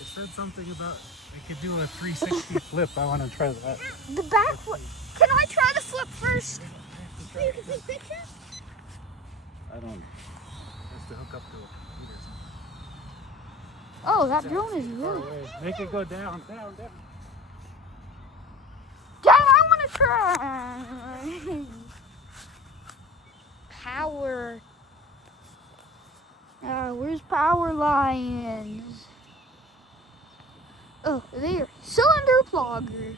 It said something about it could do a 360 flip. I want to try that. The back flip. Can I try the flip first? You can take pictures? I don't. Just to hook up to a computer or something. Oh, that drone is Far really. away. Make it go down, down, down. Dad, I want to try. Power. Where's power lines? Oh, there. Cylinder plugger.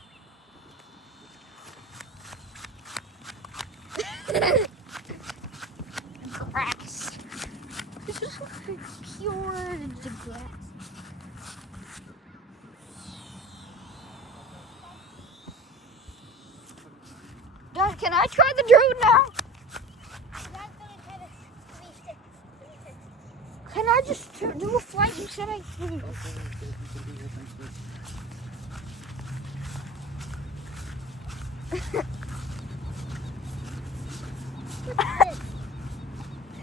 Grass. This is pure grass. Dad, can I try the drone now? That's going to try to 360. Can I just do a flight instead of...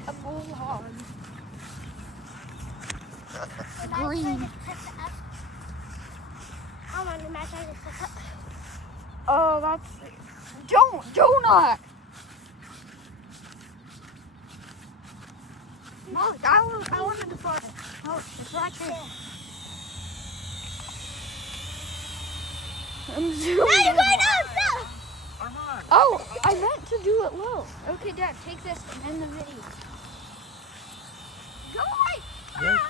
A bullhog. Green. I'm on the match. I just set up. Oh, that's... Donut! No, I wanted to fly. Oh, it's right here. I'm zooming. Now you're going up! Stop! Armand! Oh, I meant to do it low. Okay, Dad, take this and end the video. Go away! Yes.